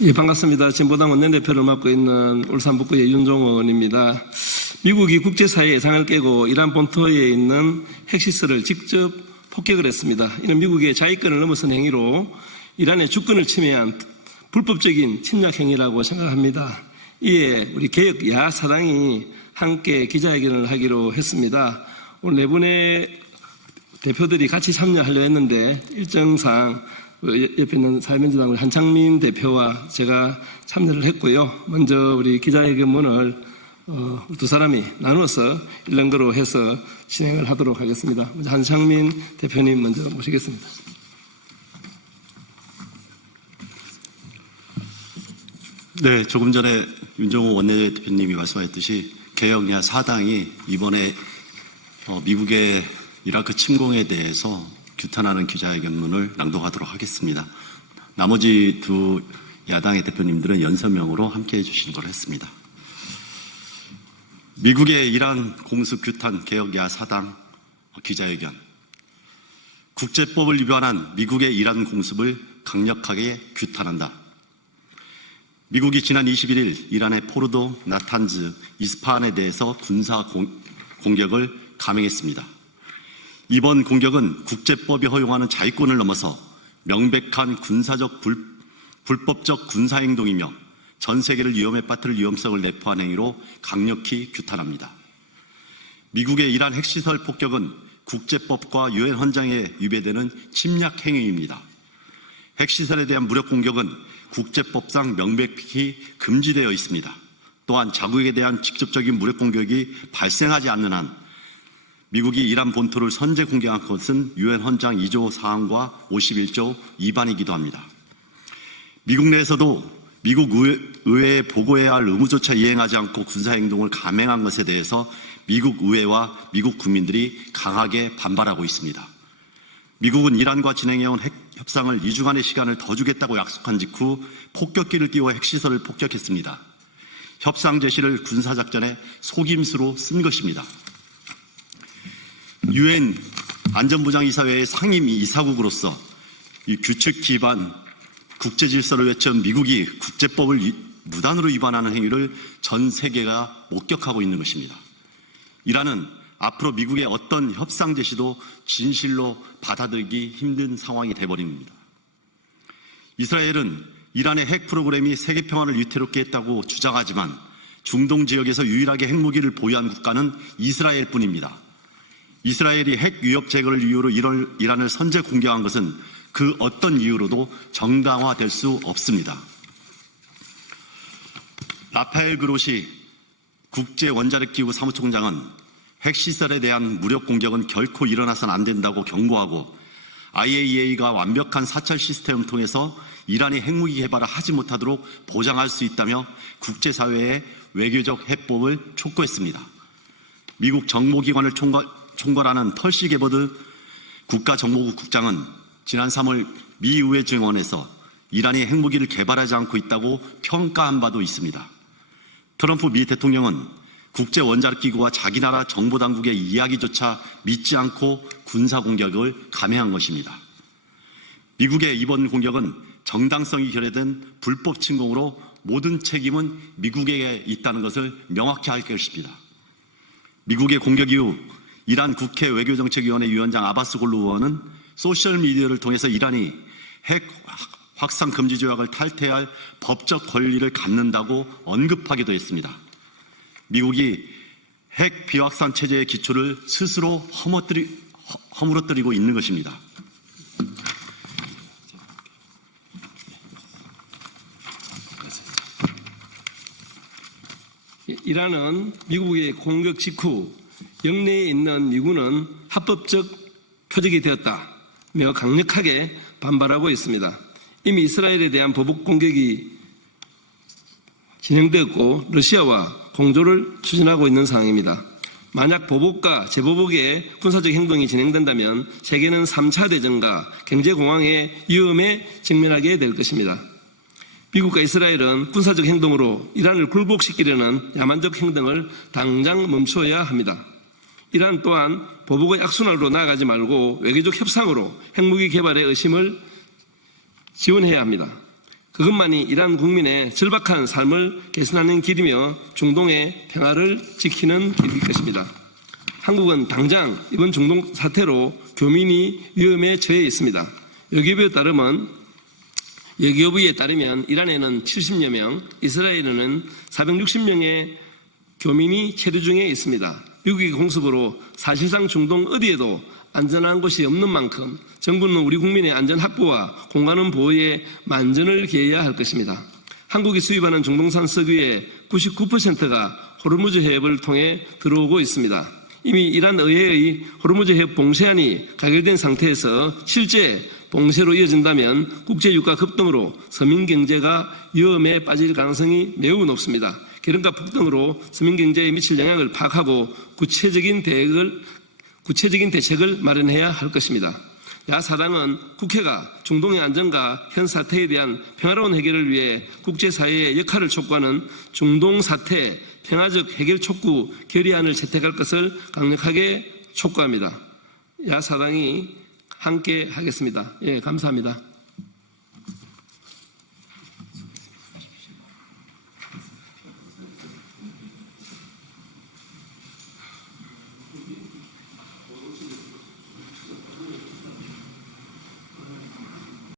예, 반갑습니다. 진보당 원내대표를 맡고 있는 울산 북구의 윤종호 의원입니다. 미국이 국제사회의 예상을 깨고 이란 본토에 있는 핵시설을 직접 폭격을 했습니다. 이는 미국의 자위권을 넘어선 행위로 이란의 주권을 침해한 불법적인 침략 행위라고 생각합니다. 이에 우리 개혁 야사당이 함께 기자회견을 하기로 했습니다. 오늘 네 분의 대표들이 같이 참여하려 했는데 일정상 옆에 있는 사회민주당 한창민 대표와 제가 참여를 했고요. 먼저 우리 기자회견문을 두 사람이 나누어서 일렁거로 해서 진행을 하도록 하겠습니다. 먼저 한창민 대표님 먼저 모시겠습니다. 네, 조금 전에 윤종호 원내대표님이 말씀하셨듯이 개혁야 사당이 이번에 미국의 이라크 침공에 대해서 규탄하는 기자회견문을 낭독하도록 하겠습니다. 나머지 두 야당의 대표님들은 연설명으로 함께해 주시는 걸 했습니다. 미국의 이란 공습 규탄 개혁야 사당 기자회견. 국제법을 위반한 미국의 이란 공습을 강력하게 규탄한다. 미국이 지난 21일 이란의 포르도, 나탄즈, 이스파한에 대해서 군사 공격을 감행했습니다. 이번 공격은 국제법이 허용하는 자위권을 넘어서 명백한 군사적 불법적 군사행동이며 전 세계를 위험에 빠뜨릴 위험성을 내포한 행위로 강력히 규탄합니다. 미국의 이란 핵시설 폭격은 국제법과 유엔 헌장에 위배되는 침략 행위입니다. 핵시설에 대한 무력 공격은 국제법상 명백히 금지되어 있습니다. 또한 자국에 대한 직접적인 무력 공격이 발생하지 않는 한 미국이 이란 본토를 선제 공격한 것은 유엔 헌장 2조 사항과 51조 위반이기도 합니다. 미국 내에서도 미국 의회에 보고해야 할 의무조차 이행하지 않고 군사행동을 감행한 것에 대해서 미국 의회와 미국 국민들이 강하게 반발하고 있습니다. 미국은 이란과 진행해온 핵 협상을 2주간의 시간을 더 주겠다고 약속한 직후 폭격기를 띄워 핵시설을 폭격했습니다. 협상 제시를 군사작전의 속임수로 쓴 것입니다. 유엔 안전보장이사회의 상임 이사국으로서 이 규칙 기반 국제 질서를 외친 미국이 국제법을 무단으로 위반하는 행위를 전 세계가 목격하고 있는 것입니다. 이란은 앞으로 미국의 어떤 협상 제시도 진실로 받아들이기 힘든 상황이 되어버립니다. 이스라엘은 이란의 핵 프로그램이 세계 평화를 위태롭게 했다고 주장하지만 중동 지역에서 유일하게 핵무기를 보유한 국가는 이스라엘뿐입니다. 이스라엘이 핵 위협 제거를 이유로 이란을 선제 공격한 것은 그 어떤 이유로도 정당화될 수 없습니다. 라파엘 그로시 국제원자력기구 사무총장은 핵시설에 대한 무력 공격은 결코 일어나선 안 된다고 경고하고 IAEA가 완벽한 사찰 시스템을 통해서 이란이 핵무기 개발을 하지 못하도록 보장할 수 있다며 국제사회의 외교적 해법을 촉구했습니다. 미국 정보기관을 총괄하는 털시 게버드 국가정보국 국장은 지난 3월 미 의회 증언에서 이란이 핵무기를 개발하지 않고 있다고 평가한 바도 있습니다. 트럼프 미 대통령은 국제원자력기구와 자기 나라 정보당국의 이야기조차 믿지 않고 군사공격을 감행한 것입니다. 미국의 이번 공격은 정당성이 결여된 불법 침공으로 모든 책임은 미국에게 있다는 것을 명확히 할 것입니다. 미국의 공격 이후 이란 국회 외교정책위원회 위원장 아바스 골루 의원은 소셜미디어를 통해서 이란이 핵 확산 금지 조약을 탈퇴할 법적 권리를 갖는다고 언급하기도 했습니다. 미국이 핵 비확산 체제의 기초를 스스로 허물어뜨리고 있는 것입니다. 이란은 미국의 공격 직후 영내에 있는 미군은 합법적 표적이 되었다며 강력하게 반발하고 있습니다. 이미 이스라엘에 대한 보복 공격이 진행되었고 러시아와 공조를 추진하고 있는 상황입니다. 만약 보복과 재보복의 군사적 행동이 진행된다면 세계는 3차 대전과 경제공황의 위험에 직면하게 될 것입니다. 미국과 이스라엘은 군사적 행동으로 이란을 굴복시키려는 야만적 행동을 당장 멈춰야 합니다. 이란 또한 보복의 악순환으로 나아가지 말고 외교적 협상으로 핵무기 개발의 의심을 지원해야 합니다. 그것만이 이란 국민의 절박한 삶을 개선하는 길이며 중동의 평화를 지키는 길일 것입니다. 한국은 당장 이번 중동 사태로 교민이 위험에 처해 있습니다. 여기어부에 따르면 이란에는 70여 명, 이스라엘에는 460명의 교민이 체류 중에 있습니다. 미국의 공습으로 사실상 중동 어디에도 안전한 곳이 없는 만큼 정부는 우리 국민의 안전 확보와 공간원 보호에 만전을 기해야 할 것입니다. 한국이 수입하는 중동산 석유의 99%가 호르무즈 해협을 통해 들어오고 있습니다. 이미 이란 의회의 호르무즈 해협 봉쇄안이 가결된 상태에서 실제 봉쇄로 이어진다면 국제유가 급등으로 서민 경제가 위험에 빠질 가능성이 매우 높습니다. 기름값 폭등으로 서민 경제에 미칠 영향을 파악하고 구체적인 대책을 마련해야 할 것입니다. 야사당은 국회가 중동의 안전과 현 사태에 대한 평화로운 해결을 위해 국제사회의 역할을 촉구하는 중동 사태 평화적 해결 촉구 결의안을 채택할 것을 강력하게 촉구합니다. 야사당이 함께 하겠습니다. 예, 감사합니다.